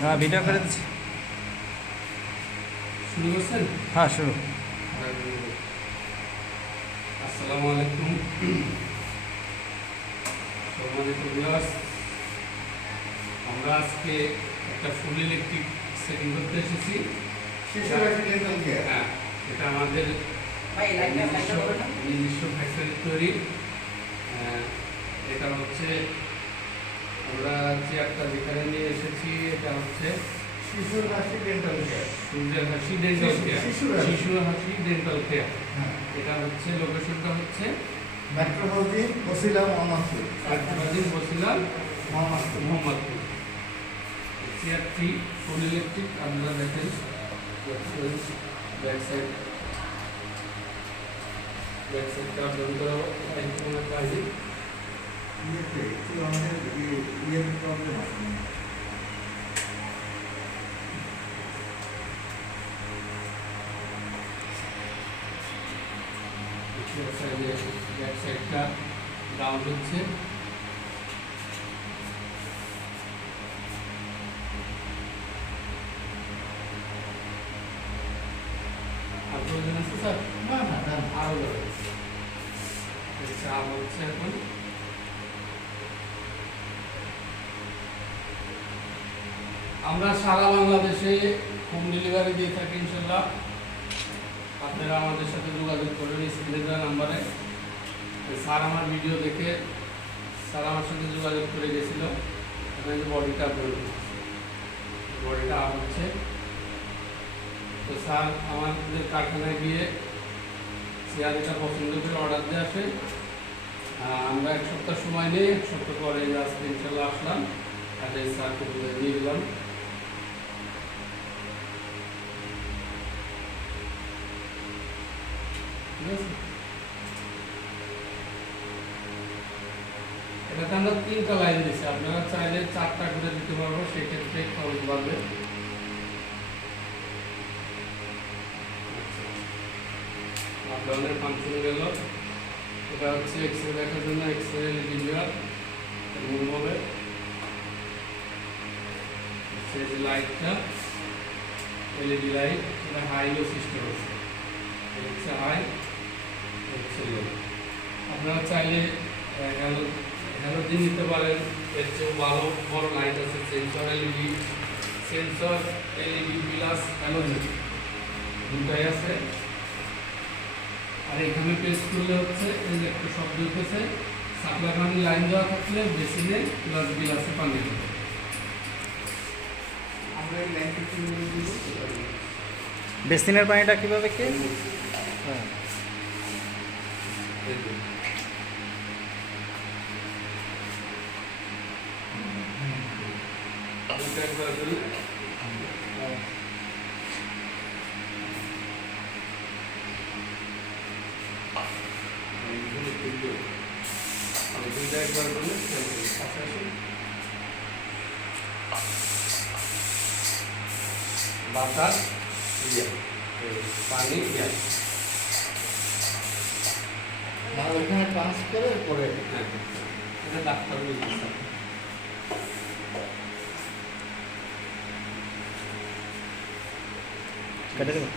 হ্যাঁ ভিডিও করে দিচ্ছি। শুরু করছেন? হ্যাঁ শুরু। আসসালামু আলাইকুম সম্মানিত ভিউয়ার্স, আমরা আজকে একটা ফুল ইলেকট্রিক সেটিং করতে এসেছি। হ্যাঁ, এটা আমাদের নিজস্ব ফ্যাক্টরি তৈরি। এটা হচ্ছে আমরা চেয়ারটা যেখানে নিয়ে এসেছি, এটা হচ্ছে শিশুর হাসি ডেন্টাল কেয়ার। সূর্যের হাসি ডেন্টাল কেয়ার। শিশুর হাসি। শিশুর হাসি ডেন্টাল কেয়ার। হ্যাঁ, এটা হচ্ছে লোকেশনটা হচ্ছে মেট্রোপলিটন বসিলা মোহাম্মদপুর। আজমাদিন বসিলাল মোহাম্মদপুর। মোহাম্মদপুর। চেয়ারটি ফুল ইলেকট্রিক। আপনারা দেখেন ব্যাক সাইডটা আপনাদের কোনো কাজই ইয়েতে একটু আমাদের ইয়েতে প্রবলেম আছে। ব্যাক সাইডটা ডাউন হচ্ছে। আর প্রয়োজন আছে স্যার? না না না, আরও রয়েছে। চাপ হচ্ছে এখন। আমরা সারা বাংলাদেশে হোম ডেলিভারি দিয়ে থাকি ইনশাল্লাহ। আপনারা আমাদের সাথে যোগাযোগ করবেন স্ক্রিনে দেওয়া নাম্বারে। স্যার আমার ভিডিও দেখে স্যার আমার সাথে যোগাযোগ করে গেছিল। এখানে যে বডিটা বডিটা আপ হচ্ছে। তো স্যার আমাদের কারখানায় গিয়ে চেয়ারটা পছন্দ করে অর্ডার দিয়ে আসে। আমরা এক সপ্তাহ সময় নিয়ে এক সপ্তাহ পরে আজকে ইনশাল্লাহ আসলাম। আর এই স্যারকে দিয়ে দিলাম। ঠিক আছে, এটাতে আমরা 3টা লাইন দিচ্ছি। আপনারা চাইলে 4টা করে দিতে পারবো, সেক্ষেত্রে খরচ বাড়বে। আপডাউনের ফাংশন গেল। এটা হচ্ছে এক্সরে দেখার জন্য এক্সরে এলইডি মিরর মূল হবে। সেই যে লাইটটা এলইডি লাইট, এটা হাই লো সিস্টেম আছে। হচ্ছে হাই, হচ্ছে লো। আপনারা চাইলে হ্যালোজেন নিতে পারেন। এর চেয়েও ভালো বড় লাইট আছে, সেন্সর এলইডি প্লাস হ্যালোজেন দুটাই আছে। আর এখানে পেস্ট করলে হচ্ছে এই যে একটা শব্দ উঠেছে, সাপ্লাই পানি লাইন দেওয়া থাকলে বেসিনে প্লাস গ্লাসে পানি দেবে। আমরা এই লাইনটা কিভাবে দিব? বেসিনের পানিটা কিভাবে কে? হ্যাঁ বাতাস পানি মানে ওইখানে ট্রান্স করে পরে এটা ডাক্তার বলছে। কেটে দেবো।